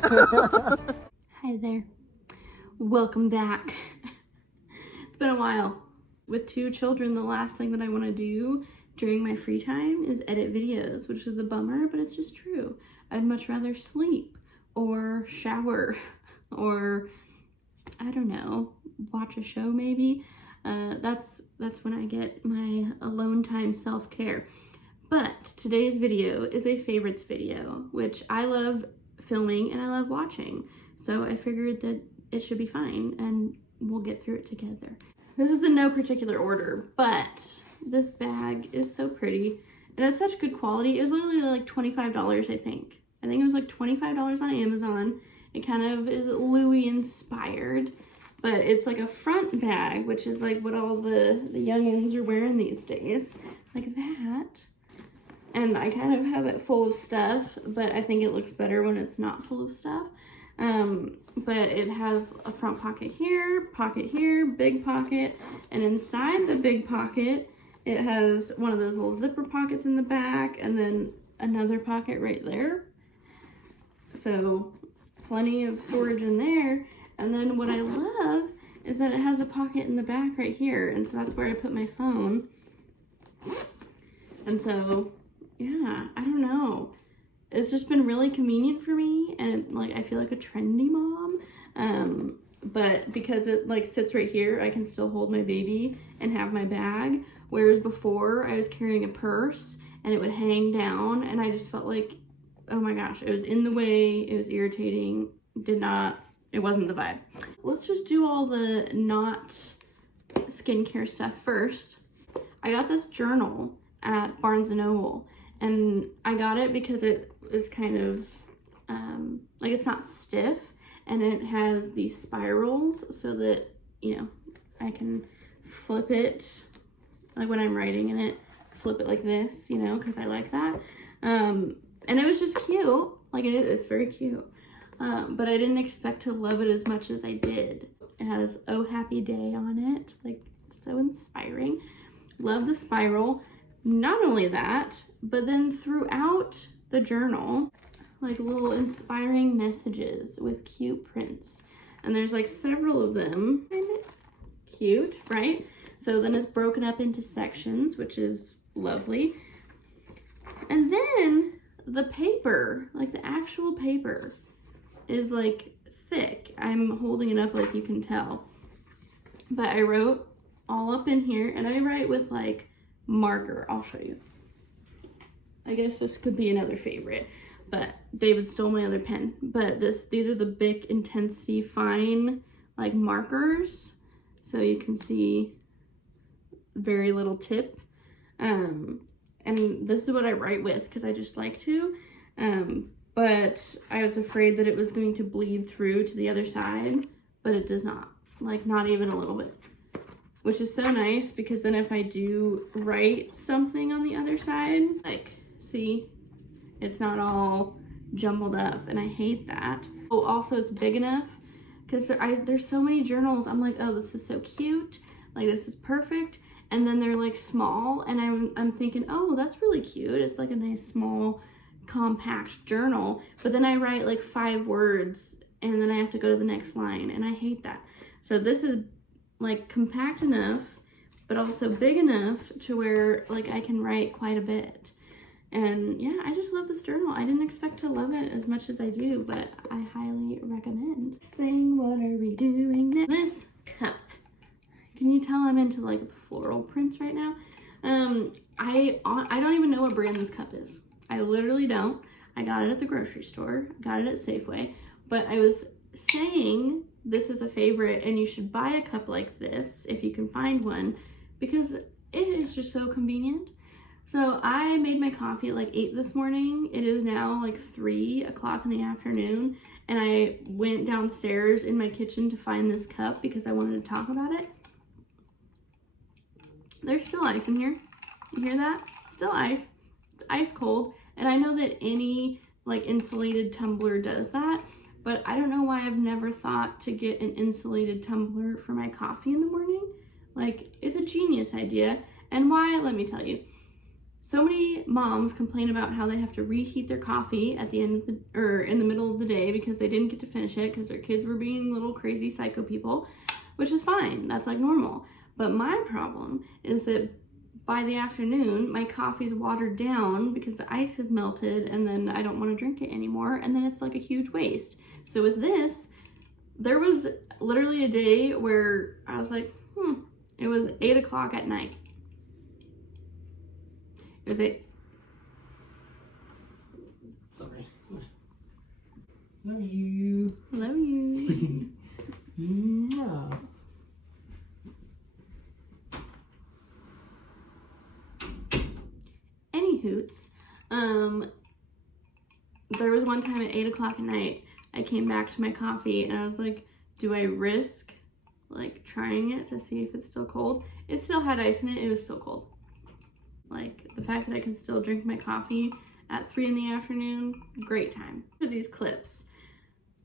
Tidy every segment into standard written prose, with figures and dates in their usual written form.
Hi there. Welcome back. It's been a while. With 2 children, the last thing that I want to do during my free time is edit videos, which is a bummer, but it's just true. I'd much rather sleep or shower or, I don't know, watch a show maybe. That's when I get my alone time self-care. But today's video is a favorites video, which I love filming and I love watching. So I figured that it should be fine and we'll get through it together. This is in no particular order, but this bag is so pretty and it's such good quality. It was literally like $25, I think. I think it was like $25 on Amazon. It kind of is Louis inspired, but it's like a front bag, which is like what all the youngins are wearing these days. Like that. And I kind of have it full of stuff, but I think it looks better when it's not full of stuff. But it has a front pocket here, big pocket, and inside the big pocket, it has one of those little zipper pockets in the back, and then another pocket right there. So plenty of storage in there. And then what I love is that it has a pocket in the back right here, and so that's where I put my phone. And so, yeah, I don't know. It's just been really convenient for me, and like I feel like a trendy mom. But because it like sits right here, I can still hold my baby and have my bag. Whereas before I was carrying a purse and it would hang down, and I just felt like, oh my gosh, it was in the way, it was irritating, it wasn't the vibe. Let's just do all the not skincare stuff first. I got this journal at Barnes & Noble, and I got it because it is kind of like it's not stiff, and it has these spirals so that, you know, I can flip it, like when I'm writing in it, flip it like this, you know, because I like that. And it was just cute. Like it's very cute. But I didn't expect to love it as much as I did. It has "Oh Happy Day" on it, like so inspiring. Love the spiral. Not only that, but then throughout the journal, like little inspiring messages with cute prints. And there's like several of them. Cute, right? So then it's broken up into sections, which is lovely. And then the paper, like the actual paper, is like thick. I'm holding it up like you can tell. But I wrote all up in here, and I write with like marker. I'll show you. I guess this could be another favorite, but David stole my other pen. But these are the Bic Intensity Fine like markers, so you can see very little tip. And this is what I write with because I just like to. But I was afraid that it was going to bleed through to the other side, but it does not. Like not even a little bit. Which is so nice because then if I do write something on the other side, like, see, it's not all jumbled up, and I hate that. Oh, also it's big enough because there's so many journals. I'm like, oh, this is so cute. Like, this is perfect. And then they're like small, and I'm thinking, oh, that's really cute. It's like a nice small compact journal. But then I write like 5 words, and then I have to go to the next line, and I hate that. So this is like compact enough, but also big enough to where like I can write quite a bit. And yeah, I just love this journal. I didn't expect to love it as much as I do, but I highly recommend. Next thing, what are we doing next? This cup. Can you tell I'm into like the floral prints right now? I don't even know what brand this cup is. I literally don't. I got it at the grocery store, got it at Safeway, but I was saying this is a favorite and you should buy a cup like this if you can find one, because it is just so convenient. So I made my coffee at like 8 this morning. It is now like 3 o'clock in the afternoon, and I went downstairs in my kitchen to find this cup because I wanted to talk about it. There's still ice in here. You hear that? Still ice. It's ice cold, and I know that any like insulated tumbler does that, but I don't know why I've never thought to get an insulated tumbler for my coffee in the morning. Like, it's a genius idea. And why? Let me tell you. So many moms complain about how they have to reheat their coffee at the end of the, or in the middle of the day because they didn't get to finish it because their kids were being little crazy psycho people, which is fine. That's like normal. But my problem is that by the afternoon, my coffee's watered down because the ice has melted and then I don't want to drink it anymore. And then it's like a huge waste. So with this, there was literally a day where I was like, it was 8 o'clock at night. It was 8. Sorry. Love you. Love you. Mwah. Any hoots. There was one time at 8 o'clock at night, I came back to my coffee and I was like, do I risk like trying it to see if it's still cold? It still had ice in it. It was still cold. Like the fact that I can still drink my coffee at 3 in the afternoon, great time. For these clips,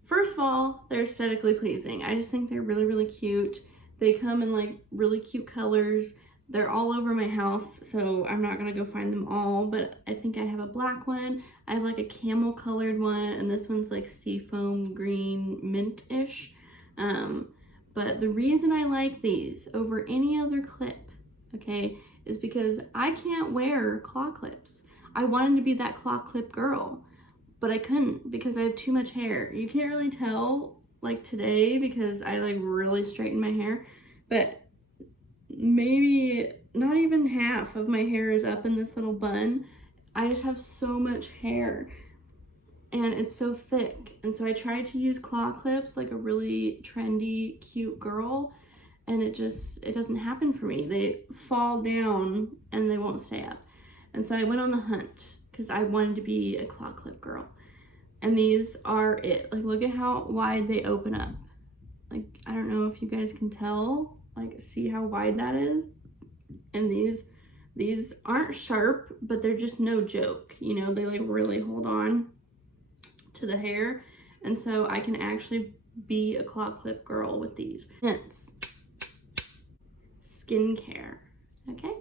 first of all, they're aesthetically pleasing. I just think they're really, really cute. They come in like really cute colors. They're all over my house, so I'm not gonna go find them all, but I think I have a black one. I have like a camel colored one, and this one's like seafoam green mint-ish. But the reason I like these over any other clip, okay, is because I can't wear claw clips. I wanted to be that claw clip girl, but I couldn't because I have too much hair. You can't really tell like today because I like really straightened my hair, but maybe not even half of my hair is up in this little bun. I just have so much hair and it's so thick. And so I tried to use claw clips like a really trendy, cute girl, and it doesn't happen for me. They fall down and they won't stay up. And so I went on the hunt because I wanted to be a claw clip girl. And these are it. Like, look at how wide they open up. Like, I don't know if you guys can tell, like, see how wide that is. And these aren't sharp, but they're just no joke. You know, they like really hold on to the hair. And so I can actually be a claw clip girl with these. Hence, skincare, okay?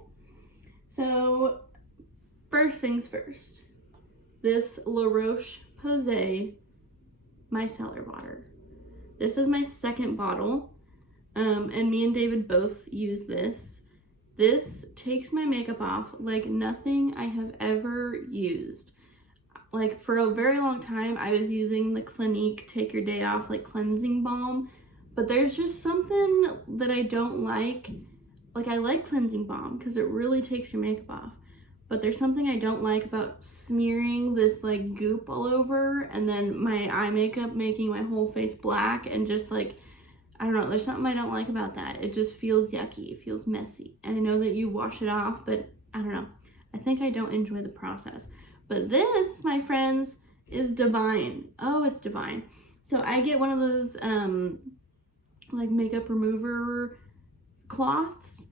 So first things first, this La Roche-Posay micellar water. This is my second bottle, and me and David both use this. This takes my makeup off like nothing I have ever used. Like for a very long time, I was using the Clinique Take Your Day Off like cleansing balm, but there's just something that I don't like. Like I like cleansing balm because it really takes your makeup off, but there's something I don't like about smearing this like goop all over and then my eye makeup making my whole face black and just like, I don't know, there's something I don't like about that. It just feels yucky, it feels messy. And I know that you wash it off, but I don't know. I think I don't enjoy the process. But this, my friends, is divine. Oh, it's divine. So I get one of those like makeup remover cloths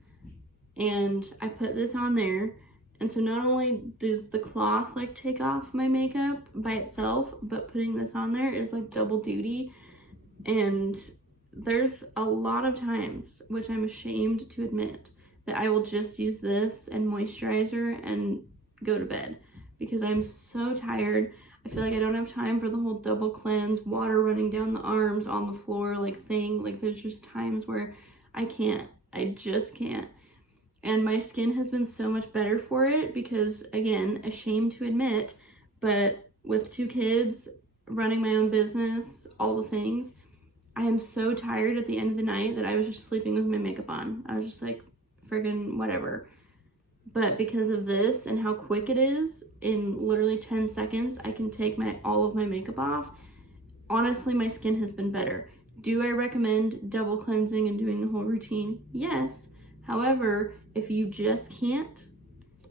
and I put this on there. And so not only does the cloth like take off my makeup by itself, but putting this on there is like double duty. And there's a lot of times, which I'm ashamed to admit, that I will just use this and moisturizer and go to bed because I'm so tired. I feel like I don't have time for the whole double cleanse, water running down the arms on the floor like thing. Like there's just times where I just can't. And my skin has been so much better for it because, again, ashamed to admit, but with 2 kids, running my own business, all the things, I am so tired at the end of the night that I was just sleeping with my makeup on. I was just like, friggin' whatever. But because of this and how quick it is, in literally 10 seconds, I can take all of my makeup off. Honestly, my skin has been better. Do I recommend double cleansing and doing the whole routine? Yes. However, if you just can't,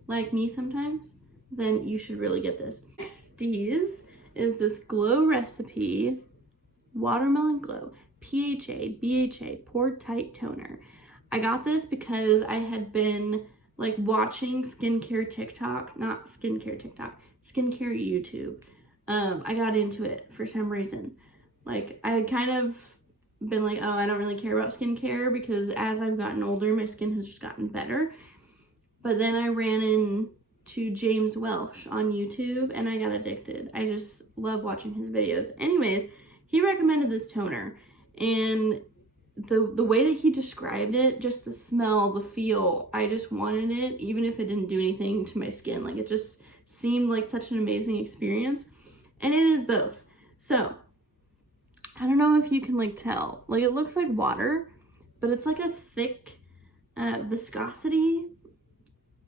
like me sometimes, then you should really get this. Next is this Glow Recipe Watermelon Glow PHA BHA Pore Tight Toner. I got this because I had been like watching skincare YouTube. I got into it for some reason. Like I had kind of been like, oh, I don't really care about skincare because as I've gotten older, my skin has just gotten better. But then I ran to James Welsh on YouTube, and I got addicted. I just love watching his videos. Anyways, he recommended this toner, and the way that he described it, just the smell, the feel, I just wanted it, even if it didn't do anything to my skin. Like, it just seemed like such an amazing experience, and it is both. So, I don't know if you can, like, tell. Like, it looks like water, but it's like a thick viscosity,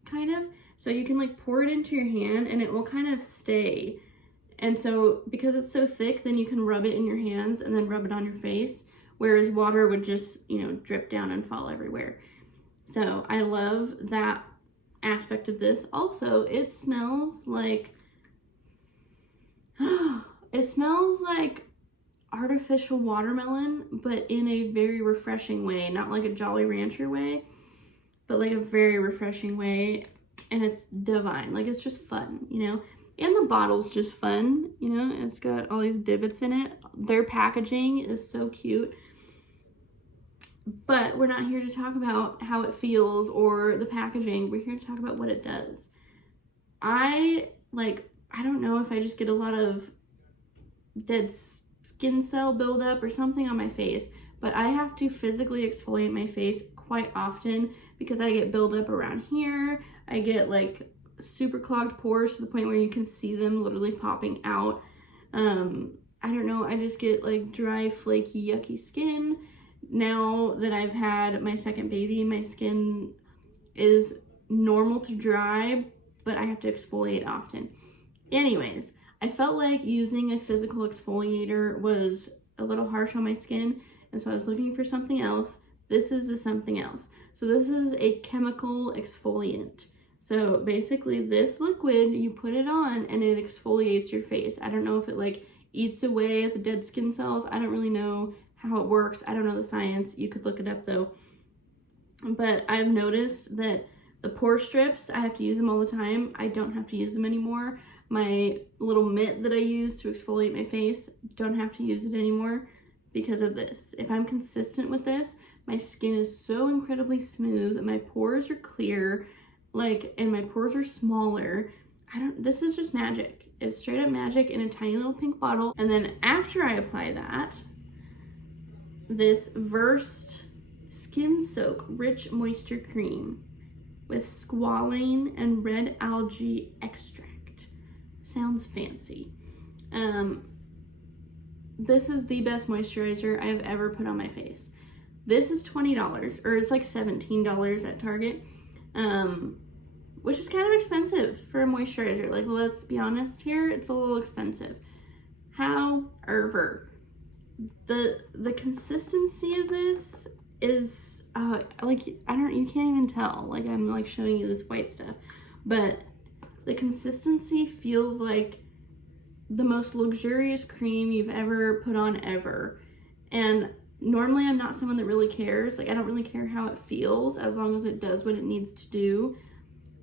kind of. So you can, like, pour it into your hand, and it will kind of stay. And so, because it's so thick, then you can rub it in your hands and then rub it on your face. Whereas water would just, you know, drip down and fall everywhere. So I love that aspect of this. Also, it smells like, it smells like artificial watermelon, but in a very refreshing way. Not like a Jolly Rancher way, but like a very refreshing way. And it's divine. Like, it's just fun, you know? And the bottle's just fun, you know? It's got all these divots in it. Their packaging is so cute. But we're not here to talk about how it feels or the packaging. We're here to talk about what it does. I don't know if I just get a lot of dead skin cell buildup or something on my face, but I have to physically exfoliate my face quite often because I get buildup around here. I get, like, super clogged pores to the point where you can see them literally popping out. I don't know, I just get, like, dry, flaky, yucky skin. Now that I've had my second baby, my skin is normal to dry, but I have to exfoliate often. Anyways, I felt like using a physical exfoliator was a little harsh on my skin, and so I was looking for something else. This is the something else. So this is a chemical exfoliant. So basically this liquid, you put it on and it exfoliates your face. I don't know if it, like, eats away at the dead skin cells. I don't really know how it works. I don't know the science. You could look it up though. But I've noticed that the pore strips, I have to use them all the time. I don't have to use them anymore. My little mitt that I use to exfoliate my face, don't have to use it anymore because of this. If I'm consistent with this, my skin is so incredibly smooth. My pores are clear, like, and my pores are smaller. This is just magic. It's straight up magic in a tiny little pink bottle. And then after I apply that, this Versed Skin Soak Rich Moisture Cream with squalane and red algae extract. Sounds fancy. This is the best moisturizer I've ever put on my face. This is $20, or it's like $17 at Target, which is kind of expensive for a moisturizer. Like, let's be honest here, it's a little expensive. However, the consistency of this is like, you can't even tell. Like, I'm like showing you this white stuff, but the consistency feels like the most luxurious cream you've ever put on ever. And normally I'm not someone that really cares. Like, I don't really care how it feels as long as it does what it needs to do.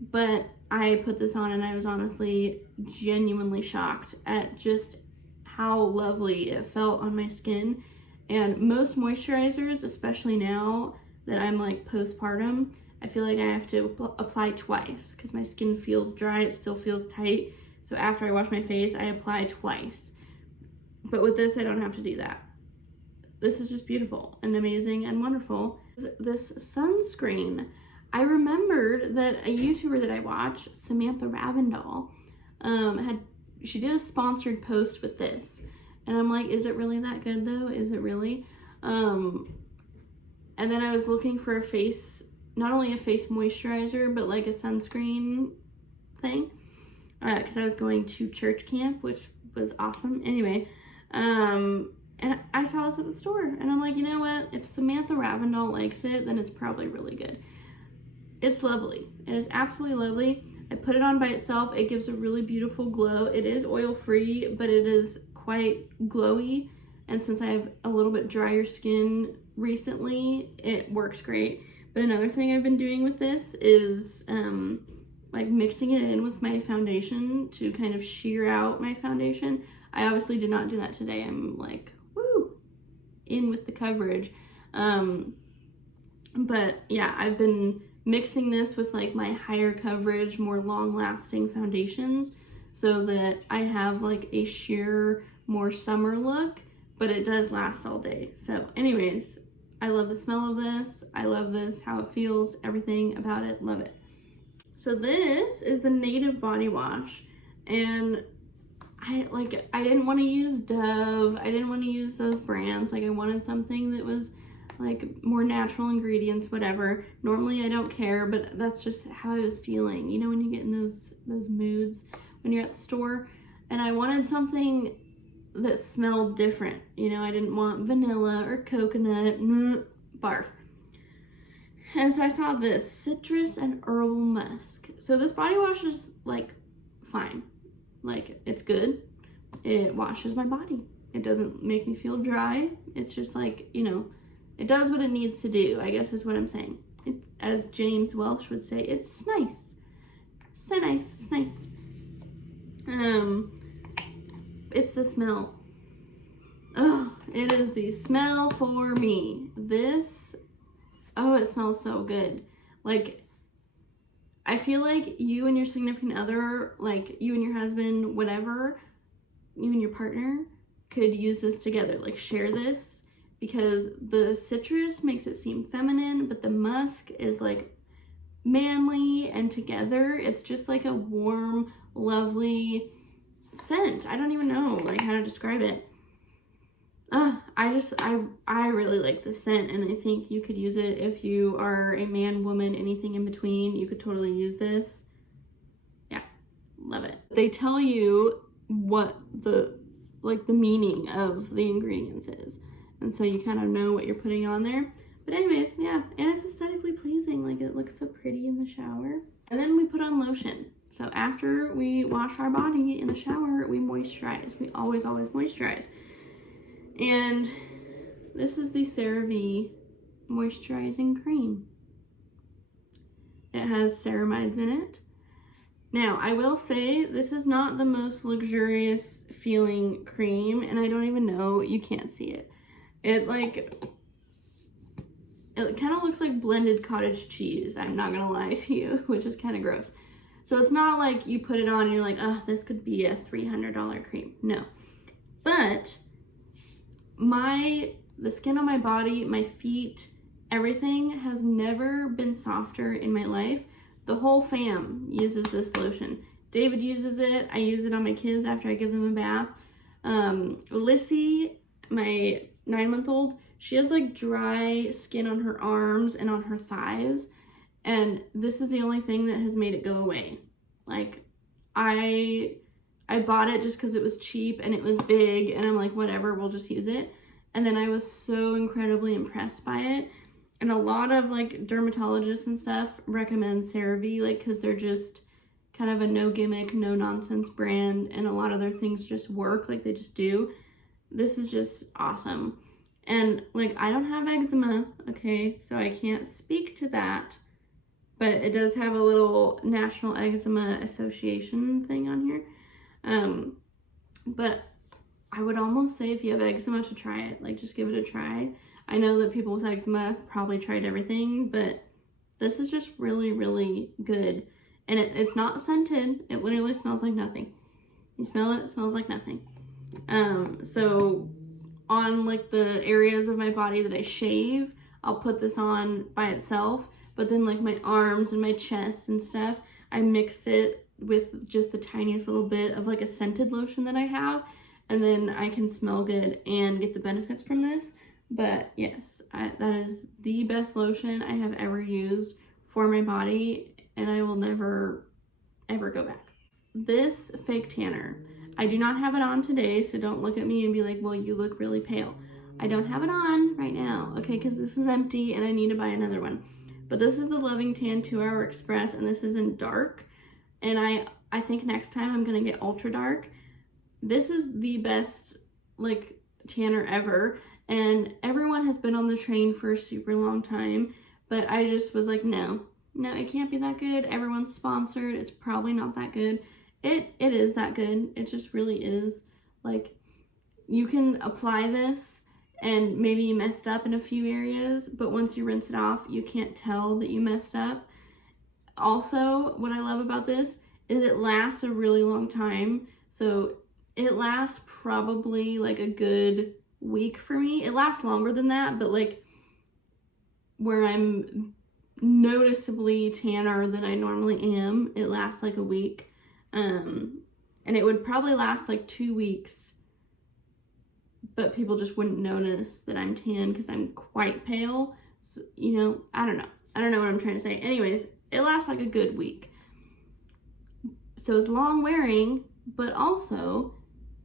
But I put this on and I was honestly genuinely shocked at just how lovely it felt on my skin. And most moisturizers, especially now that I'm like postpartum, I feel like I have to apply twice because my skin feels dry, it still feels tight. So after I wash my face, I apply twice. But with this, I don't have to do that. This is just beautiful and amazing and wonderful. This sunscreen, I remembered that a YouTuber that I watch, Samantha Ravindall, she did a sponsored post with this. And I'm like, is it really that good though? Is it really? And then I was looking for not only a face moisturizer, but like a sunscreen thing. Because I was going to church camp, which was awesome. Anyway, and I saw this at the store. And I'm like, you know what? If Samantha Ravindall likes it, then it's probably really good. It's lovely. It is absolutely lovely. I put it on by itself. It gives a really beautiful glow. It is oil-free, but it is quite glowy. And since I have a little bit drier skin recently, it works great. But another thing I've been doing with this is like mixing it in with my foundation to kind of sheer out my foundation. I obviously did not do that today. I'm like, woo, in with the coverage. But yeah, I've been mixing this with like my higher coverage, more long lasting foundations so that I have like a sheer, more summer look, but it does last all day. So anyways, I love the smell of this. I love this, how it feels, everything about it, love it. So this is the Native body wash, and I didn't want to use Dove. I didn't want to use those brands. Like I wanted something that was like more natural ingredients, whatever. Normally I don't care, but that's just how I was feeling. You know, when you get in those moods when you're at the store, and I wanted something that smelled different. You know, I didn't want vanilla or coconut, barf. And so I saw this citrus and herbal musk. So this body wash is like fine. Like it's good. It washes my body. It doesn't make me feel dry. It's just like, you know, it does what it needs to do, I guess is what I'm saying. It, as James Welsh would say, it's nice. So nice, it's nice. It's the smell. Oh, it is the smell for me. This, oh, it smells so good. Like, I feel like you and your significant other, like you and your husband, whatever, you and your partner could use this together, like share this, because the citrus makes it seem feminine, but the musk is like manly, and together it's just like a warm, lovely scent. I don't even know like how to describe it. I really like the scent, and I think you could use it if you are a man, woman, anything in between. You could totally use this. Yeah, love it. They tell you what the meaning of the ingredients is, and so you kind of know what you're putting on there. But anyways, yeah, and it's aesthetically pleasing. Like it looks so pretty in the shower. And then we put on lotion. So after we wash our body in the shower, we moisturize. We always moisturize. And this is the CeraVe moisturizing cream. It has ceramides in it. Now, I will say this is not the most luxurious feeling cream, and I don't even know, you can't see it. It kind of looks like blended cottage cheese, I'm not gonna lie to you, which is kind of gross. So it's not like you put it on and you're like, oh, this could be a $300 cream. No. But the skin on my body, my feet, everything has never been softer in my life. The whole fam uses this lotion. David uses it. I use it on my kids after I give them a bath. Lissy, my 9-month-old, she has like dry skin on her arms and on her thighs. And this is the only thing that has made it go away. Like, I bought it just because it was cheap and it was big, and I'm like, whatever, we'll just use it. And then I was so incredibly impressed by it. And a lot of like dermatologists and stuff recommend CeraVe, like, because they're just kind of a no gimmick, no nonsense brand, and a lot of their things just work, like they just do. This is just awesome. And like, I don't have eczema, okay, so I can't speak to that, but it does have a little National Eczema Association thing on here. But I would almost say if you have eczema to try it, like just give it a try. I know that people with eczema have probably tried everything, but this is just really, really good. And it's not scented. It literally smells like nothing. You smell it, it smells like nothing. So on like the areas of my body that I shave, I'll put this on by itself. But then like my arms and my chest and stuff, I mix it with just the tiniest little bit of like a scented lotion that I have. And then I can smell good and get the benefits from this. But yes, that is the best lotion I have ever used for my body, and I will never, ever go back. This fake tanner, I do not have it on today, so don't look at me and be like, well, you look really pale. I don't have it on right now, okay, because this is empty and I need to buy another one. But this is the Loving Tan 2-Hour Express, and this is in dark. And I think next time I'm going to get ultra dark. This is the best, like, tanner ever. And everyone has been on the train for a super long time. But I just was like, no, it can't be that good. Everyone's sponsored. It's probably not that good. It is that good. It just really is. Like, you can apply this and maybe you messed up in a few areas, but once you rinse it off, you can't tell that you messed up. also, what I love about this is it lasts a really long time. So it lasts probably like a good week for me. It lasts longer than that, but like where I'm noticeably tanner than I normally am, it lasts like a week. And it would probably last like 2 weeks, but people just wouldn't notice that I'm tan because I'm quite pale. So, you know, I don't know what I'm trying to say. Anyways, it lasts like a good week. So it's long wearing, but also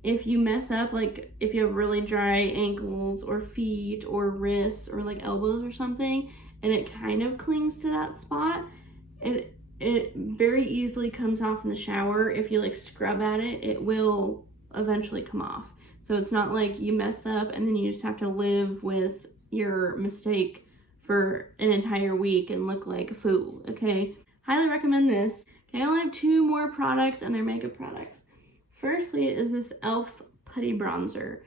if you mess up, like if you have really dry ankles or feet or wrists or like elbows or something, and it kind of clings to that spot, it very easily comes off in the shower. If you like scrub at it, it will eventually come off. So it's not like you mess up and then you just have to live with your mistake for an entire week and look like a fool, okay? Highly recommend this. Okay, I only have 2 more products, and they're makeup products. Firstly is this e.l.f. Putty Bronzer.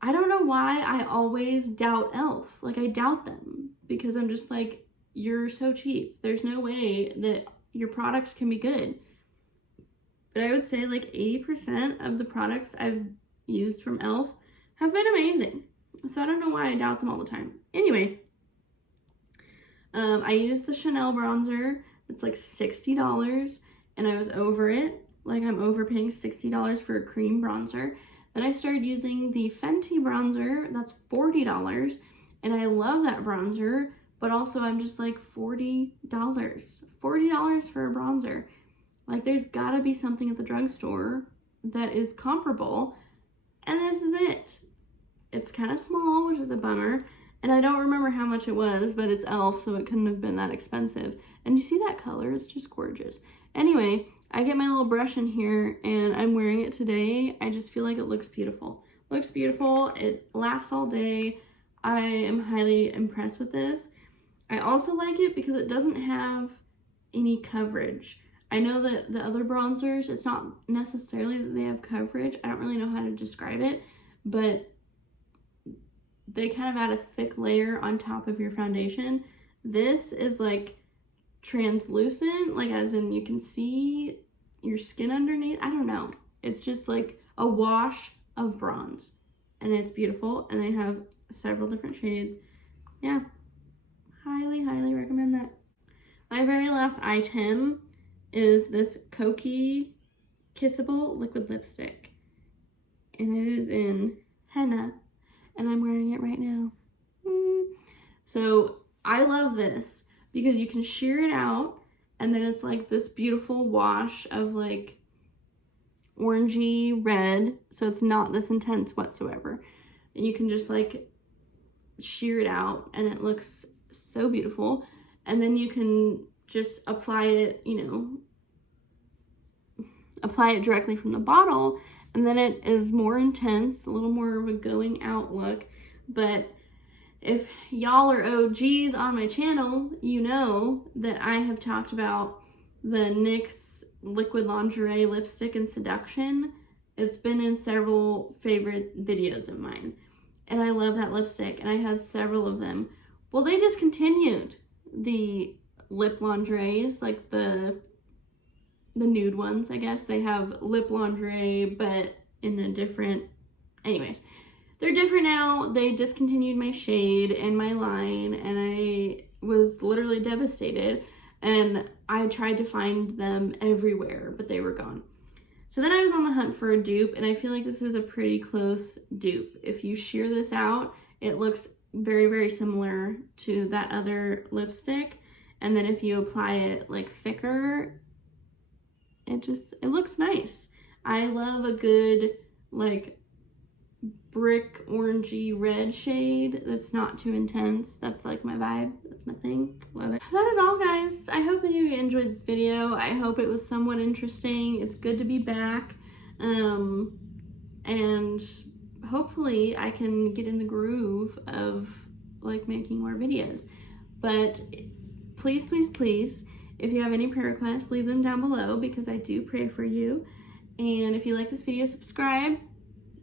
I don't know why I always doubt e.l.f. Like, I doubt them because I'm just like, you're so cheap. There's no way that your products can be good. But I would say like 80% of the products I've used from e.l.f. have been amazing. So I don't know why I doubt them all the time. Anyway, I used the Chanel bronzer. It's like $60, and I was over it. Like, I'm overpaying $60 for a cream bronzer. Then I started using the Fenty bronzer. That's $40, and I love that bronzer, but also I'm just like $40. $40 for a bronzer. Like, there's gotta be something at the drugstore that is comparable, and this is it. It's kind of small, which is a bummer, and I don't remember how much it was, but it's e.l.f., so it couldn't have been that expensive. And you see that color? It's just gorgeous. Anyway, I get my little brush in here, and I'm wearing it today. I just feel like it looks beautiful. Looks beautiful. It lasts all day. I am highly impressed with this. I also like it because it doesn't have any coverage. I know that the other bronzers, it's not necessarily that they have coverage. I don't really know how to describe it, but they kind of add a thick layer on top of your foundation. This is like translucent, like as in you can see your skin underneath. I don't know. It's just like a wash of bronze, and it's beautiful, and they have several different shades. Yeah, highly, highly recommend that. My very last item is this Kokie Kissable Liquid Lipstick, and it is in henna, and I'm wearing it right now. So I love this because you can sheer it out, and then it's like this beautiful wash of like orangey red, so it's not this intense whatsoever. And you can just like sheer it out, and it looks so beautiful. And then you can just apply it, you know, apply it directly from the bottle, and then it is more intense, a little more of a going out look. But if y'all are OGs on my channel, you know that I have talked about the NYX Liquid Lingerie Lipstick in Seduction. It's been in several favorite videos of mine, and I love that lipstick, and I have several of them. Well, they discontinued the lip lingeries, like the nude ones, I guess. They have lip lingerie, but in a different, anyways, they're different now. They discontinued my shade and my line, and I was literally devastated, and I tried to find them everywhere, but they were gone. So then I was on the hunt for a dupe, and I feel like this is a pretty close dupe. If you sheer this out, it looks very, very similar to that other lipstick. And then if you apply it like thicker, it looks nice. I love a good like brick orangey red shade that's not too intense. That's like my vibe. That's my thing. Love it. That is all, guys. I hope that you enjoyed this video. I hope it was somewhat interesting. It's good to be back. And hopefully I can get in the groove of like making more videos. But please, please, please, if you have any prayer requests, leave them down below because I do pray for you. And if you like this video, subscribe,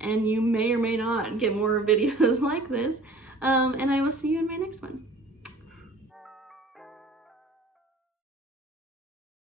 and you may or may not get more videos like this. And I will see you in my next one.